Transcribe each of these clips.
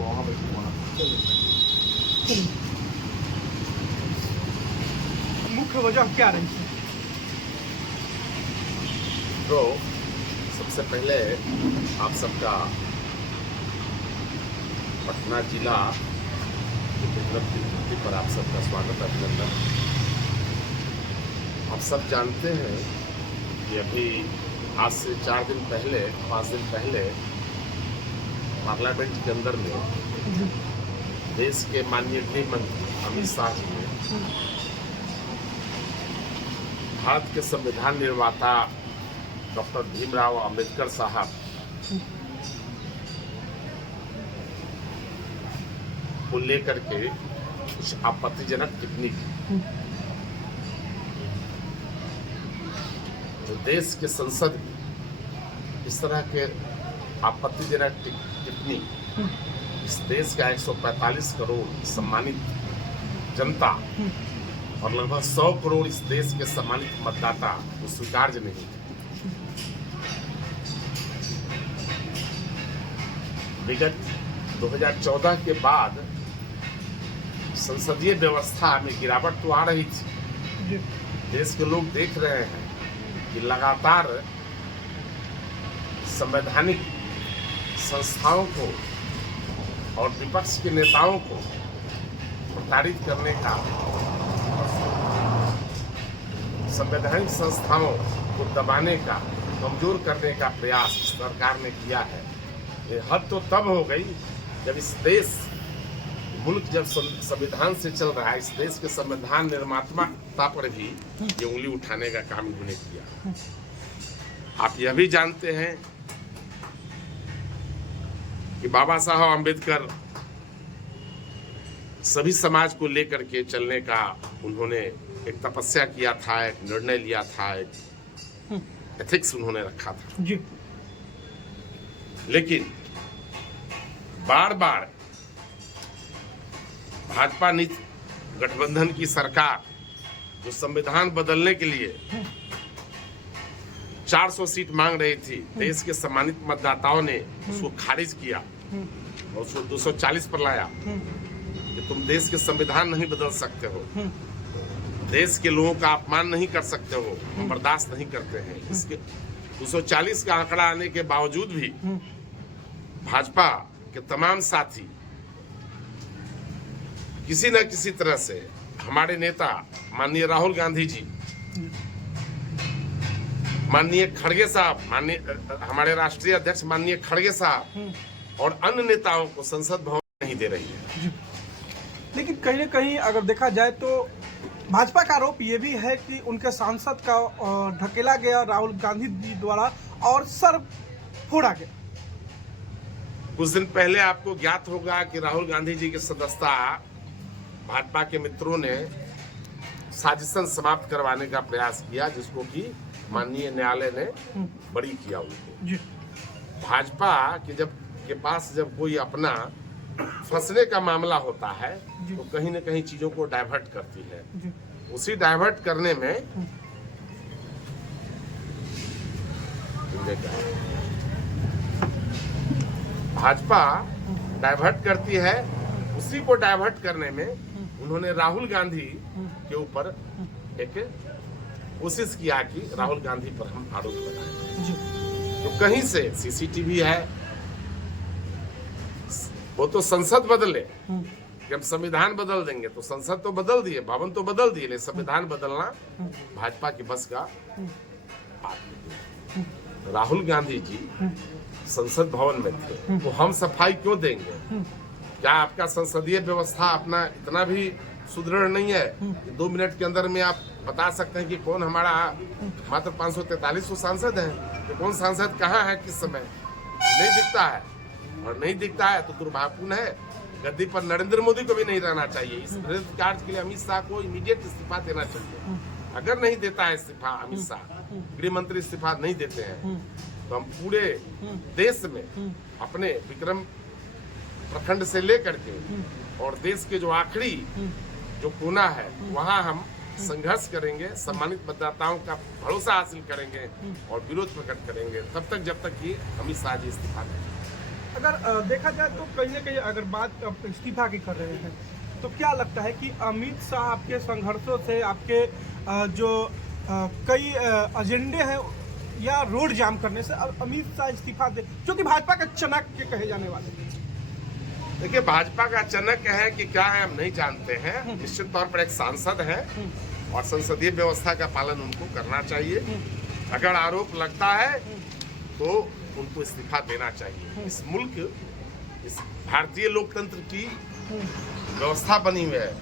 वहाँ बैठो वहाँ। मुख्य वजह क्या रही थी? तो सबसे पहले आप सबका पटना जिला की विक्रम की धरती पर आप सबका स्वागत, अभिनंदन। आप सब जानते हैं कि अभी आज से 4 दिन पहले 5 दिन पहले पार्लियामेंट के अंदर में देश के माननीय गृह मंत्री अमित शाह जी ने भारत के संविधान निर्माता डॉक्टर भीमराव अंबेडकर साहब को लेकर के कुछ आपत्तिजनक टिप्पणी की। तो देश के संसद में इस तरह के आपत्तिजनक टिप्पणी इस देश का 145 करोड़ सम्मानित जनता और लगभग 100 करोड़ इस देश के सम्मानित मतदाता को स्वीकार्य नहीं है। विगत 2014 के बाद संसदीय व्यवस्था में गिरावट तो आ रही थी। देश के लोग देख रहे हैं कि लगातार संवैधानिक संस्थाओं को और विपक्ष के नेताओं को प्रताड़ित करने का, संवैधानिक संस्थाओं को दबाने का, कमजोर करने का प्रयास सरकार ने किया है। ये हद तो तब हो गई जब इस देश मुल्क जब संविधान से चल रहा है, इस देश के संविधान निर्माता पर भी ये उंगली उठाने का काम इन्होंने किया। आप यह भी जानते हैं कि बाबा साहब अम्बेडकर सभी समाज को लेकर के चलने का उन्होंने एक तपस्या किया था, एक निर्णय लिया था, एक एथिक्स उन्होंने रखा था जी। लेकिन बार बार भाजपा नीति गठबंधन की सरकार जो संविधान बदलने के लिए 400 सीट मांग रही थी, देश के सम्मानित मतदाताओं ने उसको खारिज किया और उसको 240 पर लाया कि तुम देश के संविधान नहीं बदल सकते हो, देश के लोगों का अपमान नहीं कर सकते हो, हम बर्दाश्त नहीं करते हैं। इसके 240 का आंकड़ा आने के बावजूद भी भाजपा के तमाम साथी किसी न किसी तरह से हमारे नेता माननीय राहुल गांधी जी, माननीय खड़गे साहब, माननीय हमारे राष्ट्रीय अध्यक्ष माननीय खड़गे साहब और अन्य नेताओं को संसद भवन नहीं दे रही है। लेकिन कहीं न कहीं अगर देखा जाए तो भाजपा का आरोप ये भी है कि उनके सांसद का ढकेला गया राहुल गांधी जी द्वारा और सर फोड़ा गया। कुछ दिन पहले आपको ज्ञात होगा कि राहुल गांधी जी की सदस्यता भाजपा के मित्रों ने साजिशन समाप्त करवाने का प्रयास किया, जिसको कि माननीय न्यायालय ने बरी किया उनको। भाजपा के पास जब कोई अपना फंसने का मामला होता है तो कहीं न कहीं चीजों को डाइवर्ट करती है। उसी डाइवर्ट करने में भाजपा डाइवर्ट करती है। उसी को डाइवर्ट करने में उन्होंने राहुल गांधी के ऊपर एक कोशिश किया कि राहुल गांधी पर हम आरोप लगाएं। तो कहीं से सीसीटीवी है, वो तो संसद बदले कि हम संविधान बदल देंगे, तो संसद तो बदल दिए, भवन तो बदल दिए, लेकिन संविधान बदलना भाजपा की बस का बात नहीं। राहुल गांधी जी संसद भवन में थे, तो हम सफाई क्यों देंगे? क्या आपका संसदीय व्यवस्था अपना इतना भी सुदृढ़ नहीं है कि 2 मिनट के अंदर में आप बता सकते हैं कि कौन हमारा मात्र 543 सांसद है, तो कौन सांसद कहाँ है किस समय? नहीं दिखता है, और नहीं दिखता है तो दुर्भाग्यपूर्ण है। गद्दी पर नरेंद्र मोदी को भी नहीं रहना चाहिए। इस कार्य के लिए अमित शाह को इमीडिएट इस्तीफा देना चाहिए। अगर नहीं देता है इस्तीफा अमित शाह, गृह मंत्री इस्तीफा नहीं देते हैं, तो हम पूरे देश में अपने विक्रम प्रखंड से लेकर के और देश के जो आखिरी जो कोना है वहां हम संघर्ष करेंगे, सम्मानित मतदाताओं का भरोसा हासिल करेंगे और विरोध प्रकट करेंगे तब तक जब तक ये अमित शाह जी इस्तीफा दें। अगर देखा जाए तो कहीं ना कहीं अगर बात आप इस्तीफा की कर रहे हैं तो क्या लगता है कि अमित शाह आपके संघर्षों से आपके जो कई एजेंडे हैं या रोड जाम करने से अब अमित शाह इस्तीफा दे, जो कि भाजपा के चाणक्य कहे जाने वाले हैं? देखिए, भाजपा का चाणक्य है कि क्या है हम नहीं जानते हैं। निश्चित तौर पर एक सांसद है और संसदीय व्यवस्था का पालन उनको करना चाहिए। अगर आरोप लगता है तो उनको इस्तीफा देना चाहिए। इस मुल्क, इस भारतीय लोकतंत्र की व्यवस्था बनी हुई है,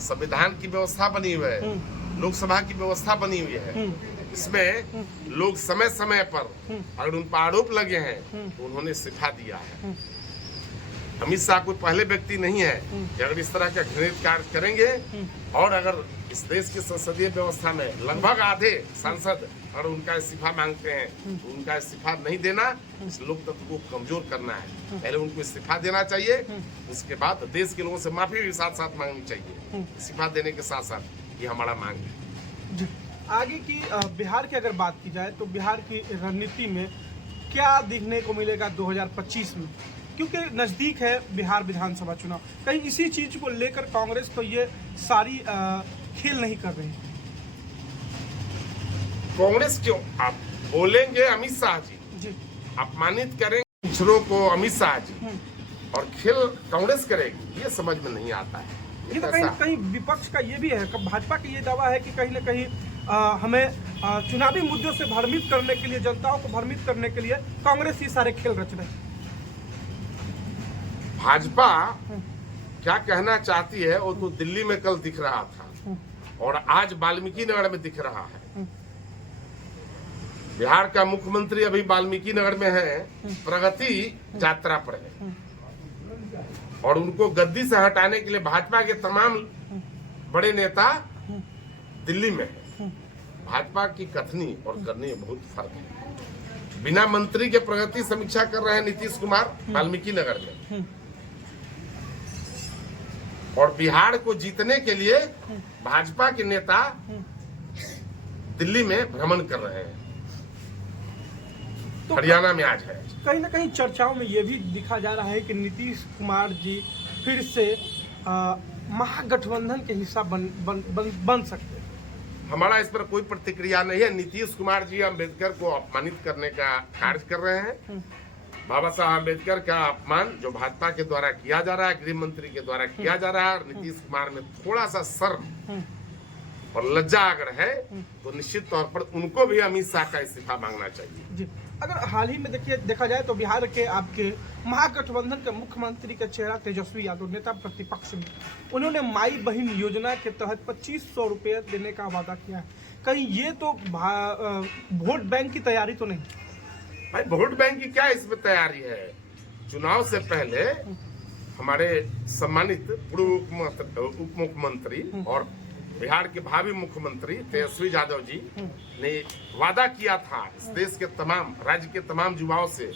संविधान की व्यवस्था बनी हुई है, लोकसभा की व्यवस्था बनी हुई है। इसमें लोग समय समय पर अगर उन पर आरोप लगे हैं तो उन्होंने इस्तीफा दिया है। अमित शाह कोई पहले व्यक्ति नहीं है कि अगर इस तरह का घृणित कार्य करेंगे और अगर इस देश की संसदीय व्यवस्था में लगभग आधे सांसद अगर उनका इस्तीफा मांगते हैं तो उनका इस्तीफा नहीं देना इस लोकतंत्र को कमजोर करना है। पहले उनको इस्तीफा देना चाहिए, उसके बाद देश के लोगों से माफी भी साथ साथ मांगनी चाहिए। इस्तीफा देने के साथ साथ ये हमारा मांग है। आगे की बिहार की अगर बात की जाए तो बिहार की रणनीति में क्या देखने को मिलेगा 2025 में, क्योंकि नजदीक है बिहार विधानसभा चुनाव। कहीं इसी चीज को लेकर कांग्रेस तो ये सारी खेल नहीं कर रही है। कांग्रेस क्यों आप बोलेंगे अमित शाह जी, अपमानित करेंगे पिछड़ों को अमित शाह जी, और खेल कांग्रेस करेगी, ये समझ में नहीं आता है। ये तो कहीं विपक्ष का ये भी है, भाजपा का ये दावा है कि कहीं ना कहीं हमें चुनावी मुद्दों से भ्रमित करने के लिए, जनताओं को भ्रमित करने के लिए कांग्रेस ये सारे खेल रच रही है। भाजपा क्या कहना चाहती है वो तो दिल्ली में कल दिख रहा था और आज वाल्मीकि नगर में दिख रहा है। बिहार का मुख्यमंत्री अभी वाल्मीकि नगर में है, प्रगति यात्रा पर है और उनको गद्दी से हटाने के लिए भाजपा के तमाम बड़े नेता दिल्ली में है। भाजपा की कथनी और करनी में बहुत फर्क है। बिना मंत्री के प्रगति समीक्षा कर रहे हैं नीतीश कुमार वाल्मीकि नगर में, और बिहार को जीतने के लिए भाजपा के नेता दिल्ली में भ्रमण कर रहे हैं। तो हरियाणा में आज है। कहीं ना कहीं चर्चाओं में ये भी दिखा जा रहा है कि नीतीश कुमार जी फिर से महागठबंधन के हिस्सा बन सकते हैं। हमारा इस पर कोई प्रतिक्रिया नहीं है। नीतीश कुमार जी अम्बेडकर को अपमानित करने का कार्य कर रहे हैं। बाबा साहब अम्बेडकर का अपमान जो भाजपा के द्वारा किया जा रहा है, गृह मंत्री के द्वारा किया जा रहा है, और नीतीश कुमार में थोड़ा सा शर्म और लज्जा अगर है तो निश्चित तौर पर उनको भी अमित शाह का इस्तीफा मांगना चाहिए। जी, अगर हाल ही में देखा जाए तो बिहार के आपके महागठबंधन के मुख्यमंत्री का चेहरा तेजस्वी यादव नेता प्रतिपक्ष में, उन्होंने माई बहन योजना के तहत 2500 रुपये देने का वादा किया है। कहीं ये तो वोट बैंक की तैयारी तो नहीं? भाई, वोट बैंक की क्या इसमें तैयारी है? चुनाव से पहले हमारे सम्मानित पूर्व उप मुख्यमंत्री और बिहार के भावी मुख्यमंत्री तेजस्वी यादव जी ने वादा किया था इस देश के तमाम राज्य के तमाम युवाओं से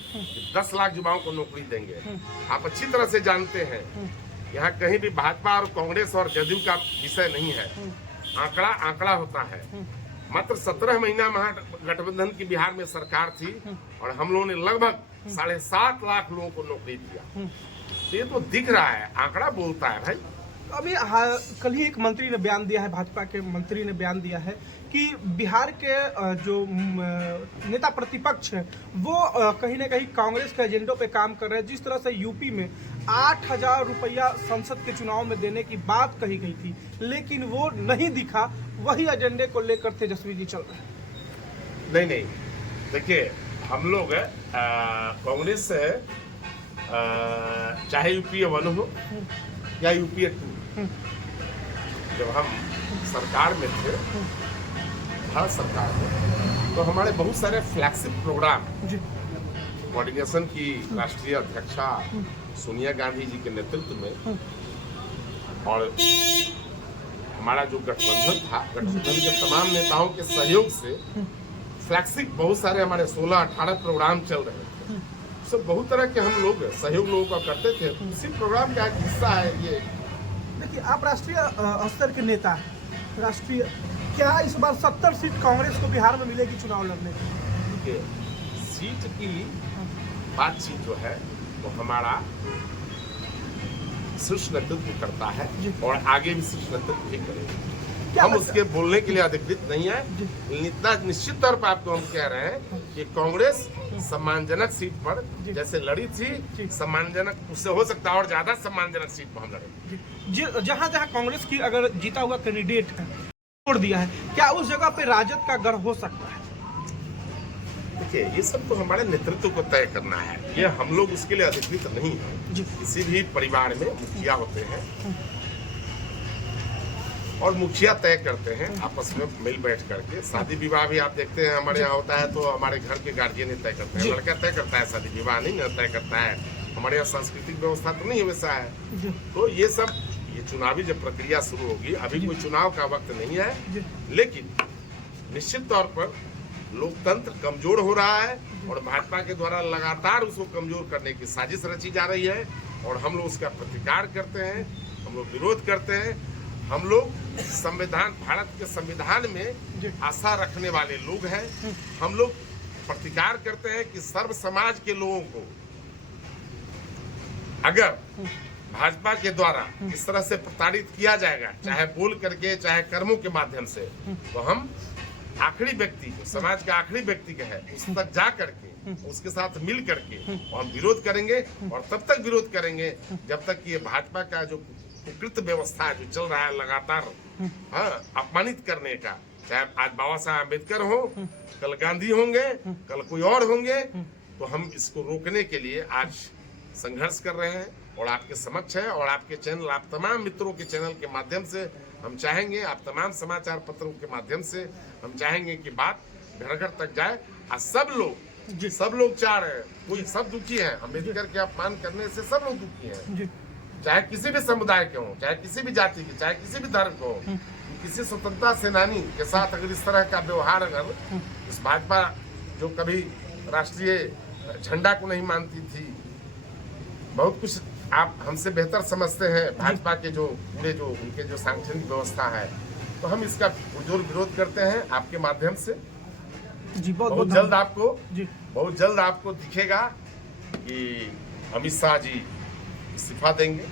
10 लाख युवाओं को नौकरी देंगे। आप अच्छी तरह से जानते हैं यहाँ कहीं भी भाजपा और कांग्रेस और जदयू का विषय नहीं है। आंकड़ा आंकड़ा होता है। मात्र 17 महीना महागठबंधन की बिहार में सरकार थी और हम लोगों ने लगभग 7.5 लाख लोगों को नौकरी दिया। ये तो दिख रहा है, आंकड़ा बोलता है भाई। अभी कल ही एक मंत्री ने बयान दिया है, भाजपा के मंत्री ने बयान दिया है कि बिहार के जो नेता प्रतिपक्ष है वो कहीं ना कहीं कांग्रेस के एजेंडों पे काम कर रहे हैं। जिस तरह से यूपी में 8,000 रुपया संसद के चुनाव में देने की बात कही गई थी लेकिन वो नहीं दिखा, वही एजेंडे को लेकर तेजस्वी जी चल रहे हैं। नहीं, देखिए हम लोग कांग्रेस से चाहे यूपीए 1 हो या यूपीए 2, जब हम सरकार में थे, भारत सरकार में, तो हमारे बहुत सारे फ्लैगशिप प्रोग्राम कोऑर्डिनेशन की राष्ट्रीय अध्यक्षा सोनिया गांधी जी के नेतृत्व में और हमारा जो गठबंधन था, गठबंधन के तमाम नेताओं के सहयोग से फ्लैगशिप बहुत सारे हमारे 16-18 प्रोग्राम चल रहे थे। सब बहुत तरह के हम लोग सहयोग लोगों का करते थे। इसी प्रोग्राम का एक हिस्सा है ये। देखिए, आप राष्ट्रीय स्तर के नेता हैं, राष्ट्रीय, क्या इस बार 70 सीट कांग्रेस को बिहार में मिलेगी चुनाव लड़ने की? देखिए, सीट की बातचीत जो है वो हमारा शीर्ष नेतृत्व करता है जी। और आगे भी शीर्ष नेतृत्व ही करेगा। क्या हम बता- उसके बोलने के लिए अधिकृत नहीं है, जी। लेकिन इतना निश्चित तौर पर आपको हम कह रहे हैं कि कांग्रेस सम्मानजनक सीट पर जी। जैसे लड़ी जी। थी, सम्मानजनक उससे हो सकता है और ज्यादा सम्मानजनक सीट पर हम लड़ेंगे। जहां जहां कांग्रेस की अगर जीता हुआ कैंडिडेट है छोड़ दिया है, क्या उस जगह पे राजद का गढ़ हो सकता है? देखिए, ये सब तो हमारे नेतृत्व को तय करना है, ये हम लोग उसके लिए अधिकृत नहीं है। जी। किसी भी परिवार में मुखिया होते हैं और मुखिया तय करते हैं आपस में मिल बैठ करके। शादी विवाह भी आप देखते हैं हमारे यहाँ होता है तो हमारे घर के गार्जियन ही तय करते हैं, जी। लड़का तय करता है, शादी विवाह नहीं तय करता है। हमारे यहाँ सांस्कृतिक व्यवस्था तो नहीं वैसा है। जी। तो ये सब, ये चुनावी जब प्रक्रिया शुरू होगी, अभी जी। कोई चुनाव का वक्त नहीं है, जी। लेकिन निश्चित तौर पर लोकतंत्र कमजोर हो रहा है और भाजपा के द्वारा लगातार उसको कमजोर करने की साजिश रची जा रही है और हम लोग उसका प्रतिकार करते हैं, हम लोग विरोध करते हैं। हम लोग संविधान, भारत के संविधान में आशा रखने वाले लोग हैं। हम लोग प्रतिकार करते हैं कि सर्व समाज के लोगों को अगर भाजपा के द्वारा इस तरह से प्रताड़ित किया जाएगा, चाहे बोल करके चाहे कर्मों के माध्यम से, तो हम आखिरी व्यक्ति जो समाज का आखिरी व्यक्ति का है उस तक जा करके उसके साथ मिल करके और हम विरोध करेंगे और तब तक विरोध करेंगे जब तक कि ये भाजपा का जो कुकृत व्यवस्था जो चल रहा है लगातार, हाँ, अपमानित करने का, चाहे आज बाबा साहब अम्बेडकर हो, कल गांधी होंगे, कल कोई और होंगे, तो हम इसको रोकने के लिए आज संघर्ष कर रहे हैं और आपके समक्ष है। और आपके चैनल, आप तमाम मित्रों के चैनल के माध्यम से हम चाहेंगे, आप तमाम समाचार पत्रों के माध्यम से हम चाहेंगे कि बात घर घर तक जाए और सब लोग चाह रहे हैं, कोई सब दुखी है अम्बेडकर के अपमान करने से, सब लोग दुखी हैं, चाहे किसी भी समुदाय के हों, चाहे किसी भी जाति के, चाहे किसी भी धर्म के हों। किसी स्वतंत्रता सेनानी के साथ अगर इस तरह का व्यवहार, अगर इस भाजपा जो कभी राष्ट्रीय झंडा को नहीं मानती थी, बहुत कुछ आप हमसे बेहतर समझते हैं भाजपा के जो पूरे जो उनके जो सांगठनिक व्यवस्था है, तो हम इसका पुरजोर विरोध करते हैं आपके माध्यम से। जी, बहुत जल्द आपको दिखेगा कि अमित शाह जी इस्तीफा देंगे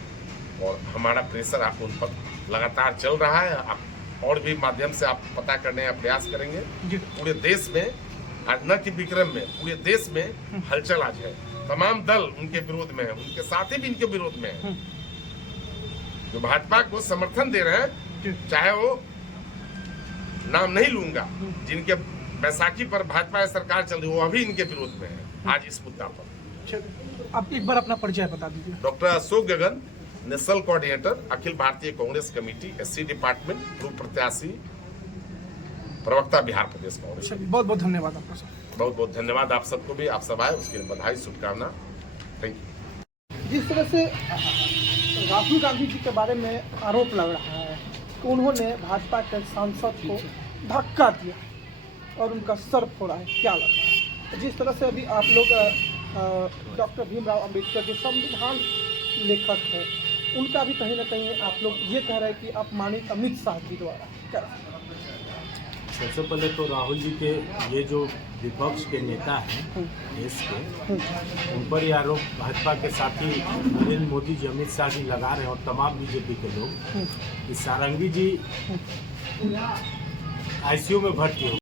और हमारा प्रेशर आप उन पर लगातार चल रहा है। आप और भी माध्यम से आप पता करने का प्रयास करेंगे। पूरे देश में आज न कि विक्रम में, पूरे देश में हलचल आज है, तमाम दल उनके विरोध में है, उनके साथी भी इनके विरोध में है। जो भाजपा को समर्थन दे रहे हैं, चाहे वो नाम नहीं लूंगा, जिनके बैसाखी पर भाजपा सरकार चल रही है, वो अभी इनके विरोध में है आज इस मुद्दा पर। आप एक बार अपना परिचय बता दीजिए। डॉक्टर अशोक गगन, national coordinator, Akhil Bharatiya Congress committee, SC department, पूर्व प्रत्याशी, प्रवक्ता, बिहार प्रदेश कांग्रेस। बहुत बहुत धन्यवाद आपका सर। बहुत बहुत धन्यवाद आप सबको भी, आप सब आए उसके लिए बधाई, शुभकामना। Thank you. जिस तरह से राहुल गांधी जी के बारे में आरोप लग रहा है कि उन्होंने भाजपा के सांसद को धक्का दिया और उनका सर फोड़ा है, क्या लग रहा है? जिस तरह से अभी आप लोग डॉक्टर भीमराव अंबेडकर जो संविधान लेखक है, उनका भी कहीं ना कहीं आप लोग ये कह रहे हैं कि अपमानित अमित शाह जी द्वारा, क्या? सबसे पहले तो राहुल जी के ये जो विपक्ष के नेता हैं देश के, उन पर ये आरोप भाजपा के साथी नरेंद्र मोदी जी, अमित शाह जी लगा रहे हैं और तमाम बीजेपी के लोग कि सारंगी जी आईसीयू में भर्ती हो